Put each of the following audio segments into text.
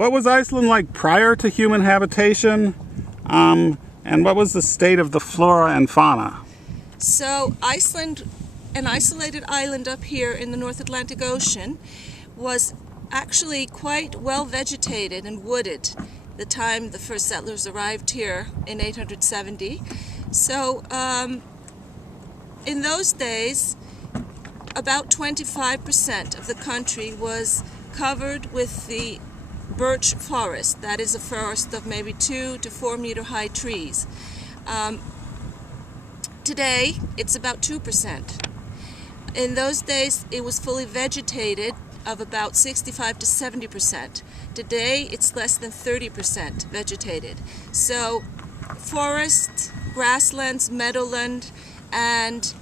What was Iceland like prior to human habitation? And what was the state of the flora and fauna? So Iceland, an isolated island up here in the North Atlantic Ocean, was actually quite well vegetated and wooded the time the first settlers arrived here in 870. So in those days, about 25% of the country was covered with the birch forest. That is a forest of maybe 2 to 4 meter high trees. Today, it's about 2%. In those days, it was fully vegetated of about 65 to 70%. Today, it's less than 30% vegetated. So, forest, grasslands, meadowland, and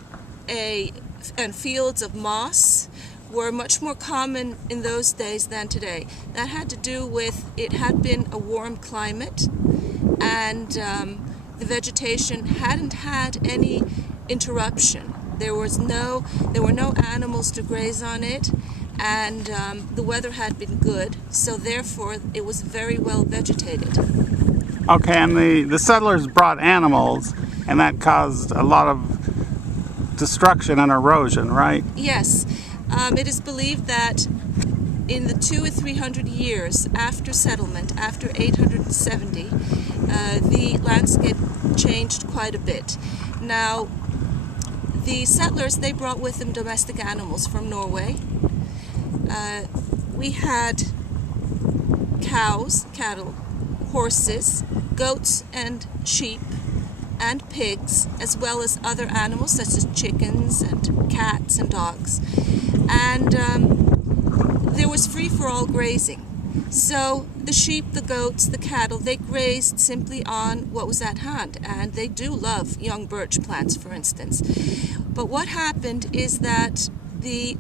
fields of moss were much more common in those days than today. That had to do with it had been a warm climate, and the vegetation hadn't had any interruption. There were no animals to graze on it, and the weather had been good, so therefore it was very well vegetated. Okay, and the settlers brought animals, and that caused a lot of destruction and erosion, right? Yes. It is believed that in the 200 or 300 years after settlement, after 870, the landscape changed quite a bit. Now, the settlers, they brought with them domestic animals from Norway. We had cows, cattle, horses, goats and sheep and pigs, as well as other animals such as chickens and cats and dogs. And there was free-for-all grazing. So the sheep, the goats, the cattle, they grazed simply on what was at hand, and they do love young birch plants, for instance. But what happened is that the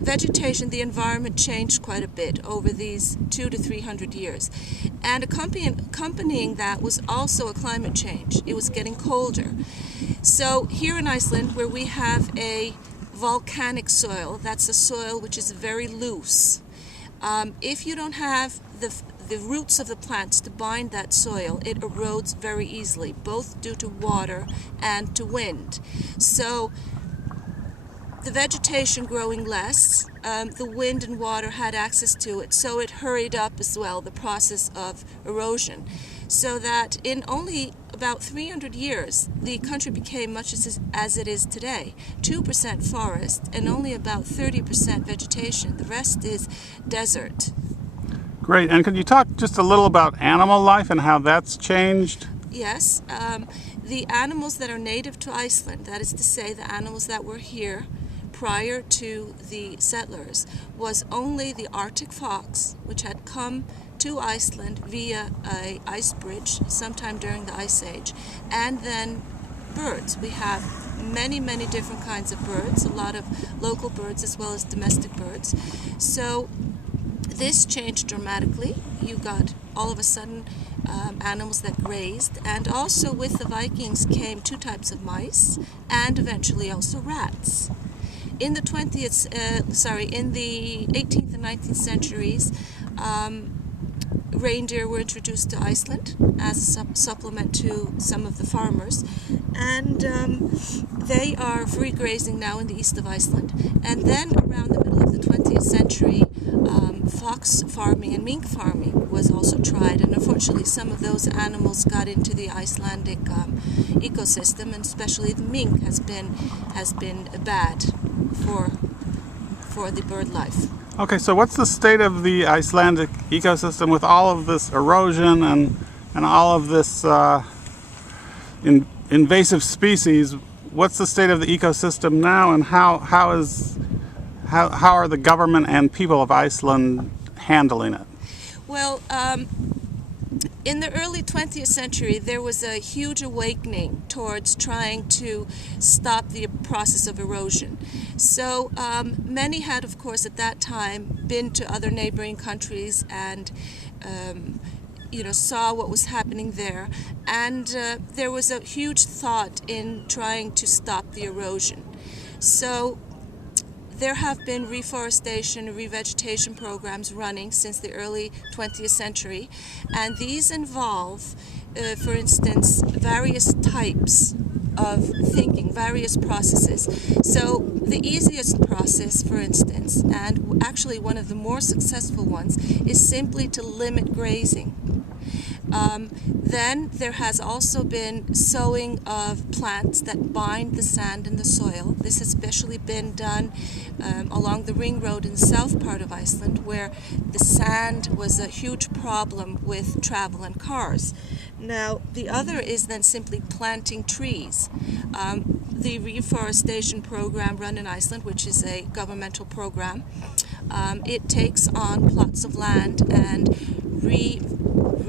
vegetation, the environment changed quite a bit over these 200 to 300 years. And accompanying that was also a climate change. It was getting colder. So here in Iceland, where we have a volcanic soil, that's a soil which is very loose. If you don't have the roots of the plants to bind that soil, it erodes very easily, both due to water and to wind. So the vegetation growing less, the wind and water had access to it, so it hurried up as well the process of erosion. So that in only about 300 years, the country became much as it is today. 2% forest and only about 30% vegetation. The rest is desert. Great. And could you talk just a little about animal life and how that's changed? Yes. The animals that are native to Iceland, that is to say the animals that were here prior to the settlers, was only the Arctic fox, which had come to Iceland via an ice bridge sometime during the Ice Age, and then birds. We have many different kinds of birds, a lot of local birds as well as domestic birds. So this changed dramatically. You got all of a sudden animals that grazed, and also with the Vikings came 2 types of mice and eventually also rats. In the 18th and 19th centuries, reindeer were introduced to Iceland as a supplement to some of the farmers, and they are free grazing now in the east of Iceland. And then around the middle of the 20th century, fox farming and mink farming was also tried, and unfortunately some of those animals got into the Icelandic ecosystem, and especially the mink has been bad for the bird life. Okay, so what's the state of the Icelandic ecosystem with all of this erosion and all of this invasive species? What's the state of the ecosystem now, and how are the government and people of Iceland handling it? Well, in the early 20th century, there was a huge awakening towards trying to stop the process of erosion. So many had, of course, at that time been to other neighboring countries and saw what was happening there. And there was a huge thought in trying to stop the erosion. So There have been reforestation and revegetation programs running since the early 20th century, and these involve, for instance, various types of thinking, various processes. So the easiest process, for instance, and actually one of the more successful ones, is simply to limit grazing. Then there has also been sowing of plants that bind the sand in the soil. This has especially been done along the ring road in the south part of Iceland, where the sand was a huge problem with travel and cars. Now, the other is then simply planting trees. The reforestation program run in Iceland, which is a governmental program, it takes on plots of land and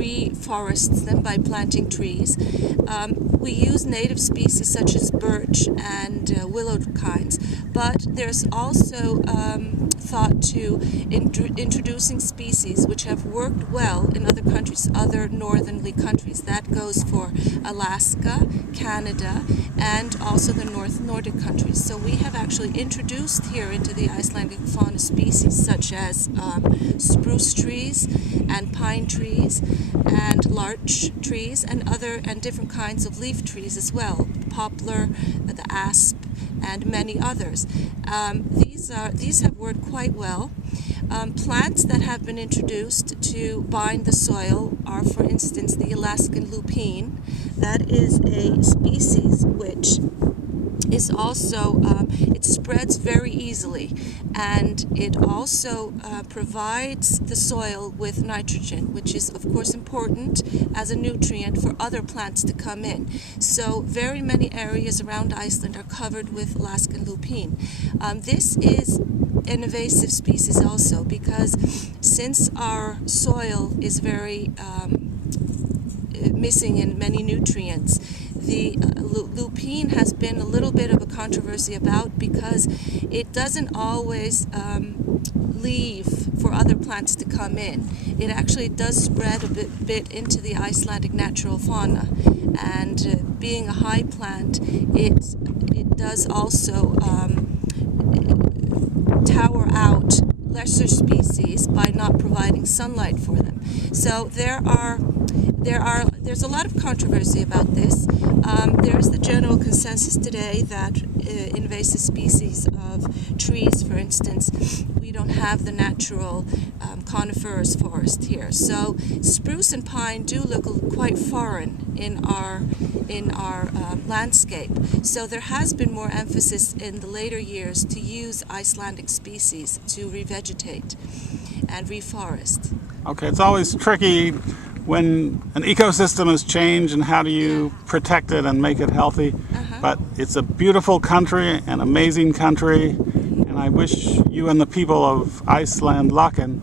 reforests them by planting trees. We use native species such as birch and willow kinds, but there's also thought to introducing species which have worked well in other countries, other northerly countries. That goes for Alaska, Canada, and also the Nordic countries. So we have actually introduced here into the Icelandic fauna species such as spruce trees and pine trees and larch trees and different kinds of leaf trees as well, poplar, the asp, and many others. These have worked quite well. Plants that have been introduced to bind the soil are, for instance, the Alaskan lupine. That is a species which is also, it spreads very easily, and it also provides the soil with nitrogen, which is of course important as a nutrient for other plants to come in. So very many areas around Iceland are covered with Alaskan lupine. This is an invasive species also, because since our soil is very missing in many nutrients, the lupine has been a little bit of a controversy about, because it doesn't always leave for other plants to come in. It actually does spread a bit into the Icelandic natural fauna, and being a high plant, it does also tower out lesser species by not providing sunlight for them. So there's a lot of controversy about this. There is the general consensus today that invasive species of trees, for instance, we don't have the natural coniferous forest here. So spruce and pine do look quite foreign in our landscape. So there has been more emphasis in the later years to use Icelandic species to revegetate and reforest. Okay, it's always tricky when an ecosystem is changed, and how do you protect it and make it healthy. But it's a beautiful country, an amazing country, and I wish you and the people of Iceland luck, and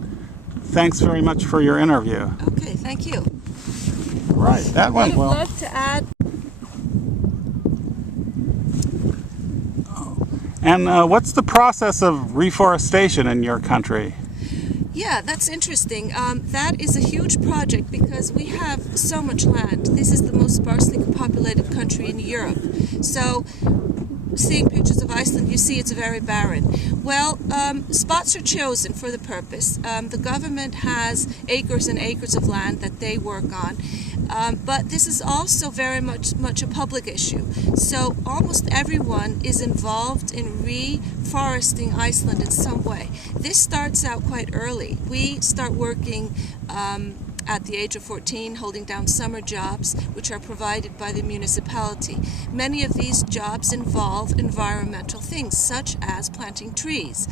thanks very much for your interview. Okay, thank you. Right, that went well. I would love to add. And what's the process of reforestation in your country? Yeah, that's interesting. That is a huge project because we have so much land. This is the most sparsely populated country in Europe. So, seeing pictures of Iceland, you see it's very barren. Well, spots are chosen for the purpose. The government has acres and acres of land that they work on. But this is also very much a public issue. So almost everyone is involved in reforesting Iceland in some way. This starts out quite early. We start working at the age of 14, holding down summer jobs, which are provided by the municipality. Many of these jobs involve environmental things, such as planting trees.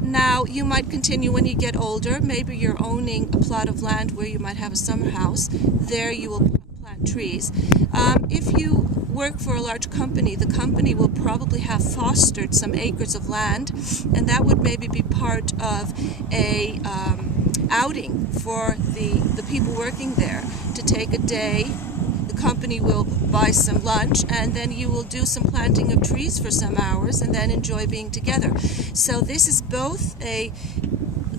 Now, you might continue when you get older. Maybe you're owning a plot of land where you might have a summer house. There you will plant trees. If you work for a large company, the company will probably have fostered some acres of land, and that would maybe be part of a outing for the people working there to take a day. The company will buy some lunch, and then you will do some planting of trees for some hours and then enjoy being together. So this is both a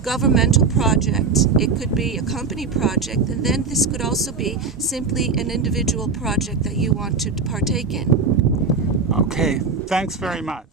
governmental project, it could be a company project, and then this could also be simply an individual project that you want to partake in. Okay, thanks very much.